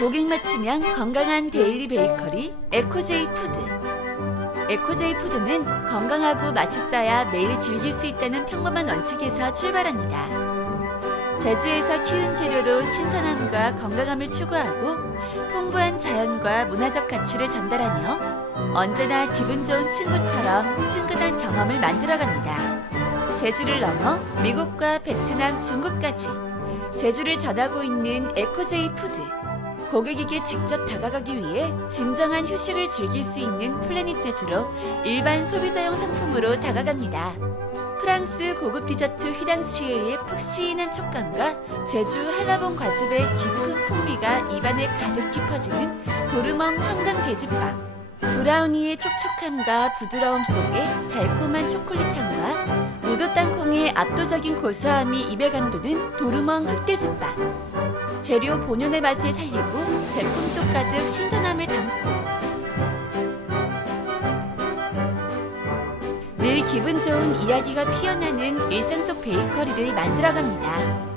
맞춤형 건강한 데일리 베이커리 에코제이 푸드. 에코제이 푸드는 건강하고 맛있어야 매일 즐길 수 있다는 평범한 원칙에서 출발합니다. 제주에서 키운 재료로 신선함과 건강함을 추구하고 풍부한 자연과 문화적 가치를 전달하며 언제나 기분 좋은 친구처럼 친근한 경험을 만들어갑니다. 제주를 넘어 미국과 베트남, 중국까지 제주를 전하고 있는 에코제이 푸드. 고객에게 직접 다가가기 위해 진정한 휴식을 즐길 수 있는 플래닛 제주로 일반 소비자용 상품으로 다가갑니다. 프랑스 고급 디저트 휘낭시에의 푹신한 촉감과 제주 한라봉 과즙의 깊은 풍미가 입안에 가득 깊어지는 도르멍 황금 계집빵. 브라우니의 촉촉함과 부드러움 속에 달콤한 초콜릿 향과 우도 땅콩의 압도적인 고소함이 입에 감도는 도르멍 흑돼지빵. 재료 본연의 맛을 살리고 제품 속 가득 신선함을 담고 늘 기분 좋은 이야기가 피어나는 일상 속 베이커리를 만들어갑니다.